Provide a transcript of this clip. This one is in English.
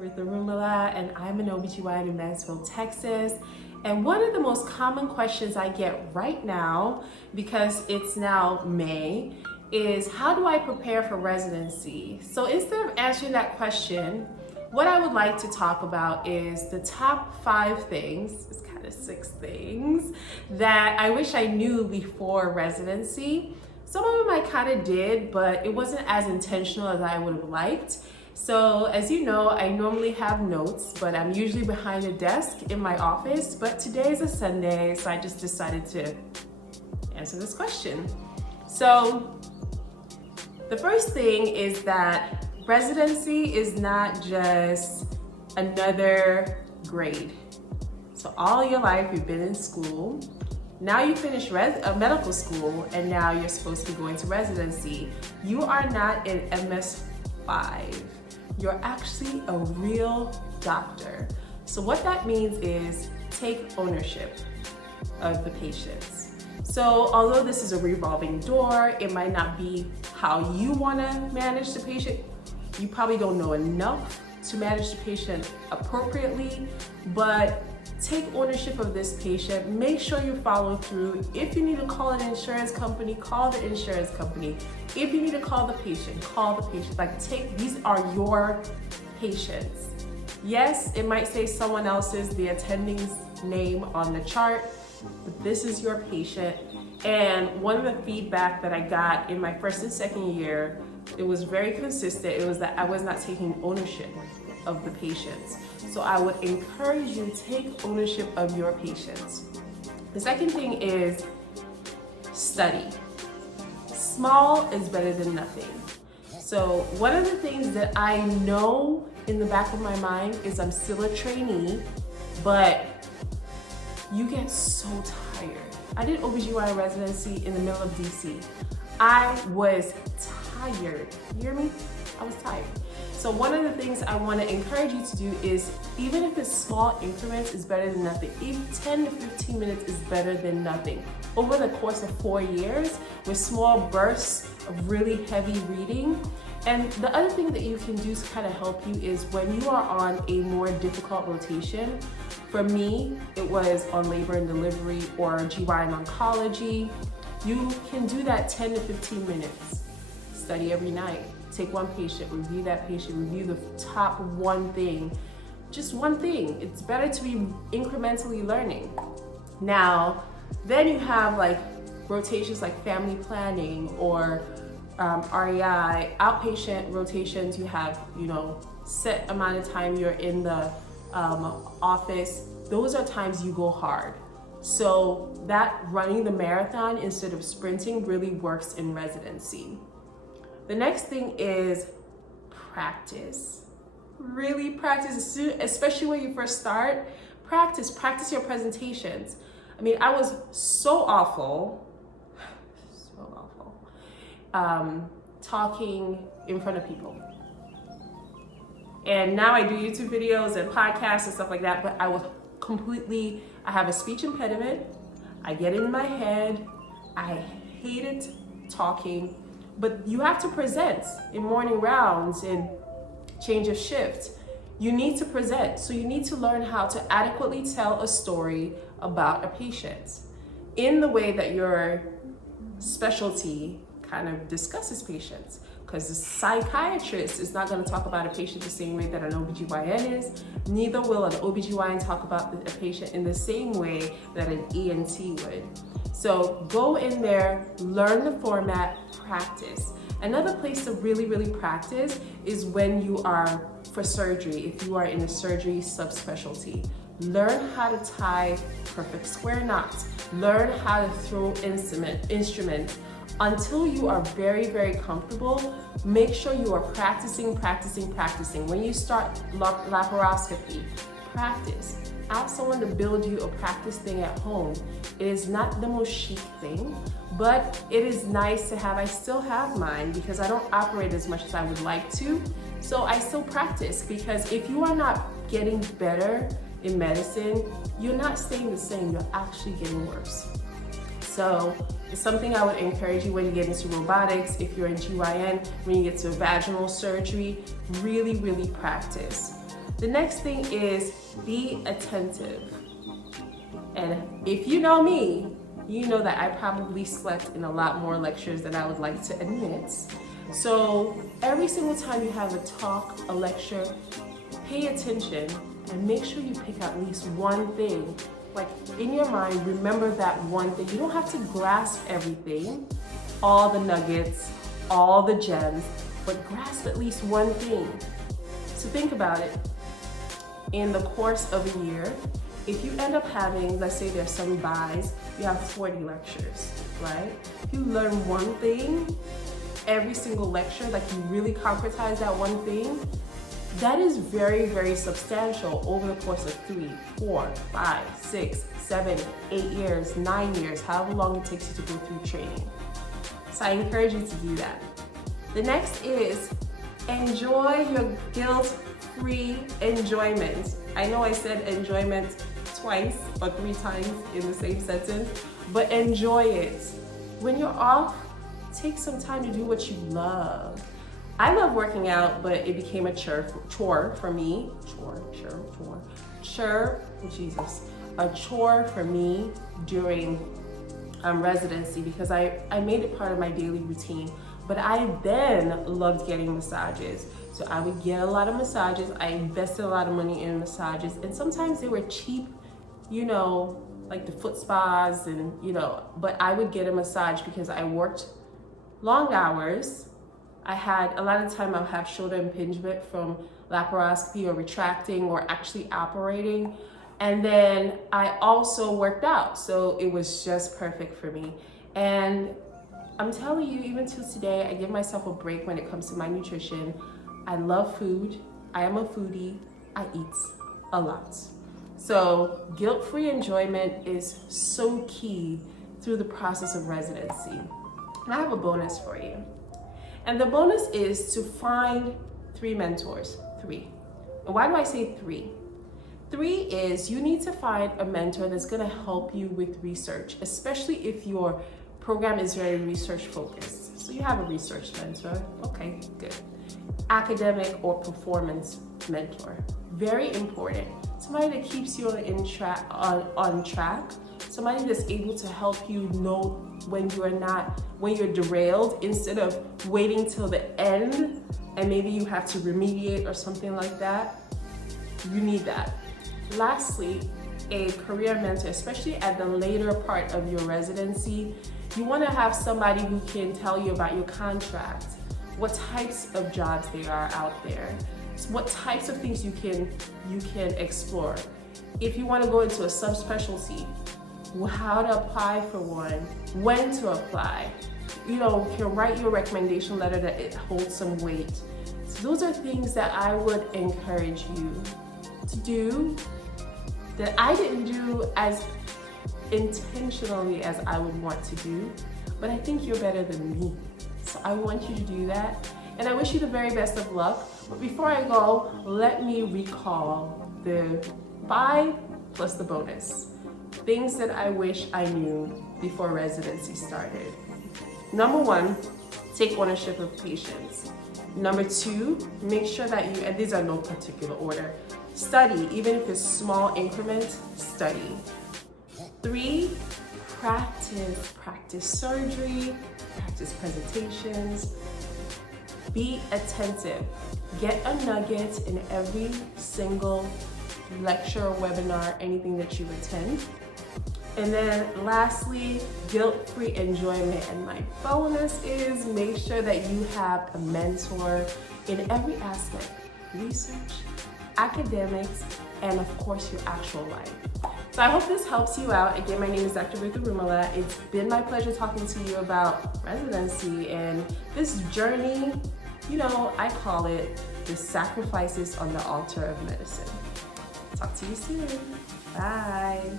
Dr. Rumala, and I'm an OBGYN in Mansfield, Texas. And one of the most common questions I get right now, because it's now May, is how do I prepare for residency? So instead of answering that question, what I would like to talk about is the top 5 things, it's kind of 6 things, that I wish I knew before residency. Some of them I kind of did, but it wasn't as intentional as I would have liked. So as you know, I normally have notes, but I'm usually behind a desk in my office. But today is a Sunday, so I just decided to answer this question. So the first thing is that residency is not just another grade. So all your life you've been in school. Now you finish medical school, and now you're supposed to be going to residency. You are not an MS5. You're actually a real doctor. So what that means is take ownership of the patients. So although this is a revolving door, it might not be how you want to manage the patient. You probably don't know enough to manage the patient appropriately, but take ownership of this patient. Make sure you follow through. If you need to call an insurance company, call the insurance company. If you need to call the patient, call the patient. These are your patients. Yes, it might say someone else's, the attending's name on the chart, but this is your patient. And one of the feedback that I got in my first and second year, it was very consistent. It was that I was not taking ownership of the patients. So I would encourage you to take ownership of your patients. The second thing is study. Small is better than nothing. So one of the things that I know in the back of my mind is I'm still a trainee, but you get so tired. I did OBGYN residency in the middle of DC. I was tired. You hear me? I was tired. So one of the things I want to encourage you to do is, even if it's small increments, is better than nothing. Even 10 to 15 minutes is better than nothing. Over the course of 4 years, with small bursts of really heavy reading. And the other thing that you can do to kind of help you is when you are on a more difficult rotation. For me, it was on labor and delivery or GYN oncology. You can do that 10 to 15 minutes. Study every night. Take one patient, review that patient, review the top one thing. Just one thing. It's better to be incrementally learning. Now, then you have rotations like family planning or REI, outpatient rotations. You have, set amount of time you're in the office. Those are times you go hard. So that running the marathon instead of sprinting really works in residency. The next thing is practice. Really practice, especially when you first start. Practice your presentations. I mean, I was so awful talking in front of people. And now I do YouTube videos and podcasts and stuff like that, but I have a speech impediment. I get in my head. I hated talking. But you have to present in morning rounds and change of shift. You need to present. So you need to learn how to adequately tell a story about a patient in the way that your specialty kind of discusses patients. Because the psychiatrist is not going to talk about a patient the same way that an OBGYN is. Neither will an OBGYN talk about a patient in the same way that an ENT would. So go in there, learn the format, practice. Another place to really, really practice is when you are for surgery, if you are in a surgery subspecialty. Learn how to tie perfect square knots. Learn how to throw instruments. Until you are very, very comfortable, make sure you are practicing. When you start laparoscopy, practice. Ask someone to build you a practice thing at home. It is not the most chic thing, but it is nice to have. I still have mine because I don't operate as much as I would like to. So I still practice, because if you are not getting better in medicine, you're not staying the same, you're actually getting worse. So it's something I would encourage you when you get into robotics, if you're in GYN, when you get to vaginal surgery, really, really practice. The next thing is be attentive. And if you know me, you know that I probably slept in a lot more lectures than I would like to admit. So every single time you have a talk, a lecture, pay attention and make sure you pick at least one thing. Like in your mind, remember that one thing. You don't have to grasp everything, all the nuggets, all the gems, but grasp at least one thing. So think about it. In the course of a year, if you end up having, let's say there's some buys, you have 40 lectures, right? If you learn one thing, every single lecture, like you really concretize that one thing, that is very, very substantial over the course of 3, 4, 5, 6, 7, 8 years, 9 years, however long it takes you to go through training. So I encourage you to do that. The next is enjoy your guilt-free enjoyment. I know I said enjoyment twice or 3 times in the same sentence, but enjoy it. When you're off, take some time to do what you love. I love working out, but it became a chore for me. A chore for me during residency because I made it part of my daily routine. But I then loved getting massages. So I would get a lot of massages. I invested a lot of money in massages, and sometimes they were cheap, you know, like the foot spas and, you know, but I would get a massage because I worked long hours. I had a lot of time I'll have shoulder impingement from laparoscopy or retracting or actually operating. And then I also worked out. So it was just perfect for me. And I'm telling you, even till today, I give myself a break when it comes to my nutrition. I love food. I am a foodie. I eat a lot. So guilt-free enjoyment is so key through the process of residency. And I have a bonus for you. And the bonus is to find 3 mentors, 3. And why do I say 3? 3 is you need to find a mentor that's gonna help you with research, especially if your program is very research focused. So you have a research mentor, okay, good. Academic or performance mentor, very important. Somebody that keeps you on track, somebody that's able to help you know when you're derailed instead of waiting till the end and maybe you have to remediate or something like that. You need that. Lastly, a career mentor, especially at the later part of your residency, you want to have somebody who can tell you about your contract, what types of jobs there are out there, what types of things you can explore. If you want to go into a subspecialty, how to apply for one, when to apply. You know, you can write your recommendation letter that it holds some weight. So those are things that I would encourage you to do that I didn't do as intentionally as I would want to do, but I think you're better than me. So I want you to do that. And I wish you the very best of luck. But before I go, let me recall the 5 plus the bonus. Things that I wish I knew before residency started. Number 1, take ownership of patients. Number 2, make sure that you, and these are no particular order, study, even if it's small increment, study. 3, practice surgery, practice presentations. Be attentive. Get a nugget in every single lecture, webinar, anything that you attend. And then lastly, guilt-free enjoyment. And my bonus is make sure that you have a mentor in every aspect: research, academics, and of course your actual life. So I hope this helps you out. Again, my name is Dr. Ruth Rumala. It's been my pleasure talking to you about residency and this journey. You know, I call it the sacrifices on the altar of medicine. Talk to you soon. Bye.